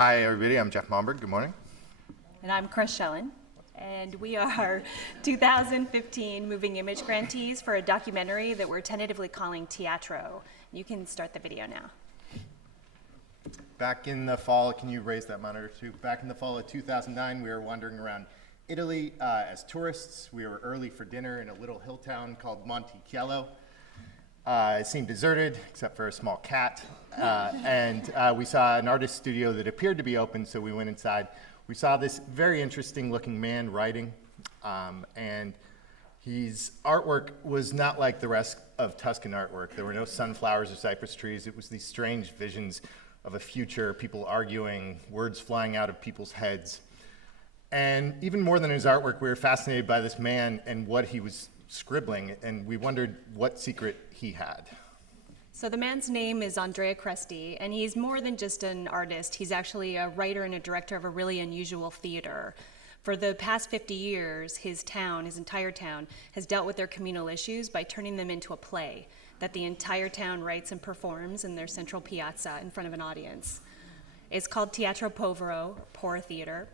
Hi, everybody. I'm Jeff Malmberg. Good morning. And I'm Shellen. And we are 2015 Moving Image grantees for a documentary that we're tentatively calling Teatro. You can start the video now. Back in the fall, can you raise that monitor too? Back in the fall of 2009, we were wandering around Italy as tourists. We were early for dinner in a little hill town called Monticello. It seemed deserted, except for a small cat. And we saw an artist studio that appeared to be open, so we went inside. We saw this very interesting looking man writing, and his artwork was not like the rest of Tuscan artwork. There were no sunflowers or cypress trees. It was these strange visions of a future, people arguing, words flying out of people's heads. And even more than his artwork, we were fascinated by this man and what he was scribbling, and we wondered what secret he had. So the man's name is Andrea Cresti, and he's more than just an artist. He's actually a writer and a director of a really unusual theater. For the past 50 years, his entire town, has dealt with their communal issues by turning them into a play that the entire town writes and performs in their central piazza in front of an audience. It's called Teatro Povero, Poor Theater.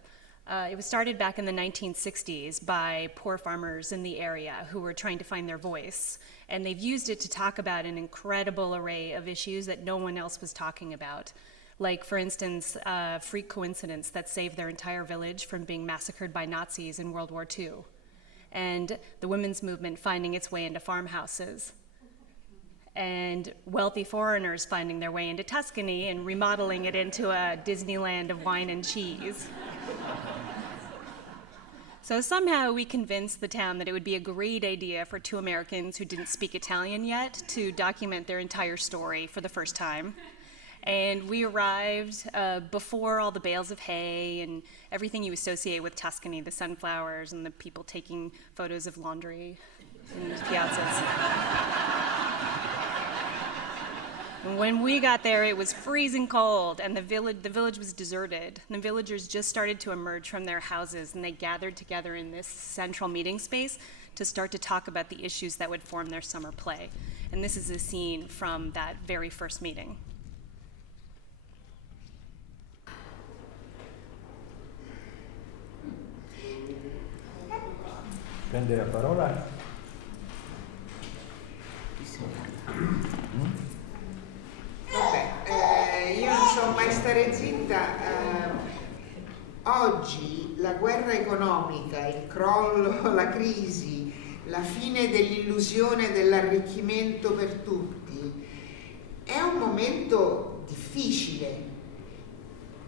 It was started back in the 1960s by poor farmers in the area who were trying to find their voice. And they've used it to talk about an incredible array of issues that no one else was talking about. Like, for instance, a freak coincidence that saved their entire village from being massacred by Nazis in World War II. And the women's movement finding its way into farmhouses. And wealthy foreigners finding their way into Tuscany and remodeling it into a Disneyland of wine and cheese. So somehow we convinced the town that it would be a great idea for two Americans who didn't speak Italian yet to document their entire story for the first time. And we arrived before all the bales of hay and everything you associate with Tuscany, the sunflowers and the people taking photos of laundry in the piazzas. When we got there, it was freezing cold, and the village was deserted. The villagers just started to emerge from their houses, and they gathered together in this central meeting space to start to talk about the issues that would form their summer play. And this is a scene from that very first meeting. Prende la parola. Io non so mai stare zitta. Oggi la guerra economica, il crollo, la crisi, la fine dell'illusione dell'arricchimento per tutti è un momento difficile,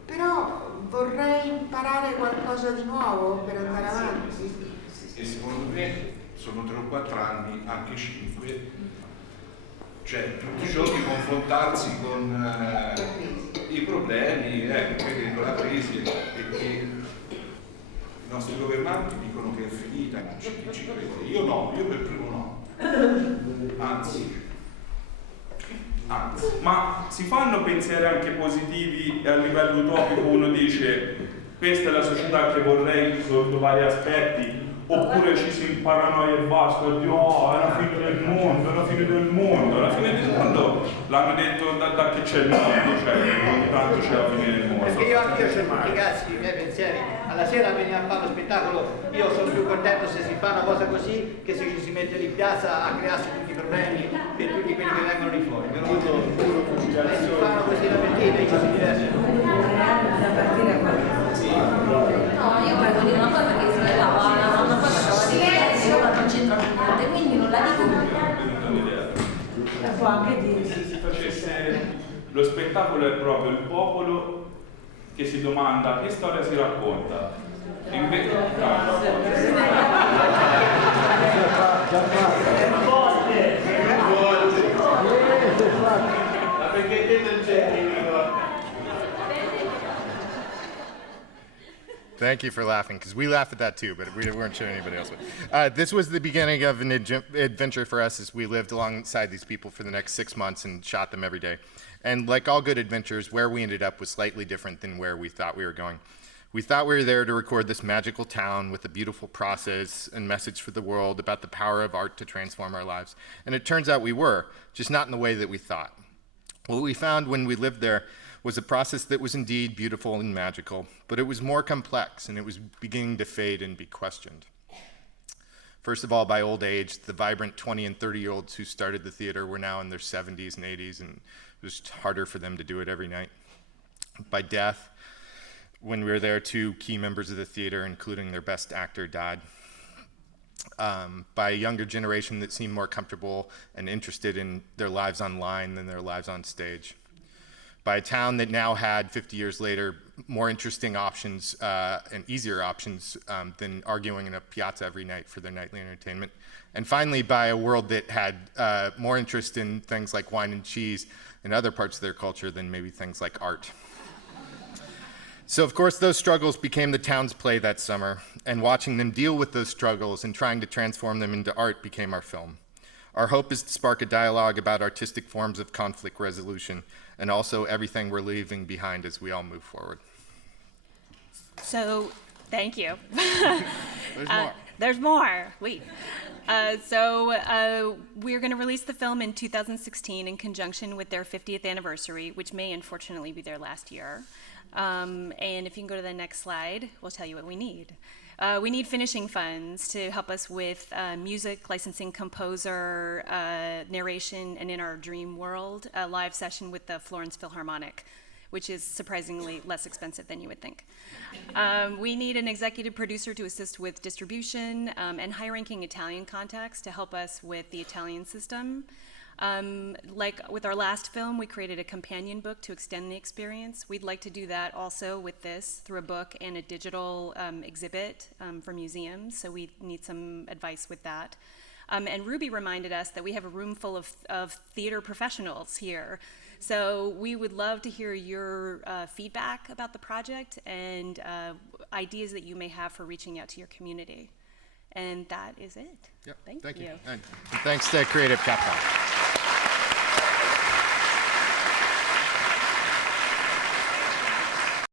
però vorrei imparare qualcosa di nuovo per andare avanti. E secondo me sono 3 o 4 anni, anche 5. Cioè, tutti i giorni confrontarsi con i problemi, vedendo la crisi, e che i nostri governanti dicono che è finita, non c'è chi ci crede. Io no, io per primo no. Anzi. Ma si fanno pensieri anche positivi e a livello utopico uno dice questa è la società che vorrei sotto vari aspetti? Oppure ci si imparanoia e basta, è la fine del mondo, è la fine del mondo. La fine del mondo l'hanno detto da che c'è il mondo, cioè ogni tanto c'è la fine del mondo. Perché io anche ho certi ragazzi, i miei pensieri, alla sera veniamo a fare lo spettacolo, io sono più contento se si fa una cosa così che se ci si mette in piazza a crearsi tutti i problemi per tutti quelli che vengono di fuori. Ve lo giuro, si fanno così la mattina e ci si divertono. No, io volevo dire una cosa che si levava. Quindi non la dico. Se si facesse lo spettacolo è proprio il popolo che si domanda che storia si racconta. Invece Thank you for laughing, because we laughed at that too, but we weren't sure anybody else would. This was the beginning of an adventure for us as we lived alongside these people for the next 6 months and shot them every day. And like all good adventures, where we ended up was slightly different than where we thought we were going. We thought we were there to record this magical town with a beautiful process and message for the world about the power of art to transform our lives. And it turns out we were, just not in the way that we thought. What we found when we lived there was a process that was indeed beautiful and magical, but it was more complex, and it was beginning to fade and be questioned. First of all, by old age, the vibrant 20 and 30-year-olds who started the theater were now in their 70s and 80s, and it was harder for them to do it every night. By death, when we were there, 2 key members of the theater, including their best actor, died. By a younger generation that seemed more comfortable and interested in their lives online than their lives on stage. By a town that now had, 50 years later, more interesting options and easier options than arguing in a piazza every night for their nightly entertainment. And finally, by a world that had more interest in things like wine and cheese and other parts of their culture than maybe things like art. So, of course, those struggles became the town's play that summer, and watching them deal with those struggles and trying to transform them into art became our film. Our hope is to spark a dialogue about artistic forms of conflict resolution and also everything we're leaving behind as we all move forward. So, thank you. There's more. There's more. Wait. We're going to release the film in 2016 in conjunction with their 50th anniversary, which may unfortunately be their last year. And if you can go to the next slide, we'll tell you what we need. We need finishing funds to help us with music, licensing, composer, narration, and in our dream world, a live session with the Florence Philharmonic, which is surprisingly less expensive than you would think. We need an executive producer to assist with distribution and high-ranking Italian contacts to help us with the Italian system. Like with our last film, we created a companion book to extend the experience. We'd like to do that also with this through a book and a digital exhibit for museums, so we need some advice with that. And Ruby reminded us that we have a room full of theater professionals here. So we would love to hear your feedback about the project and ideas that you may have for reaching out to your community. And that is it. Yep. Thank you. And thanks to Creative Capital.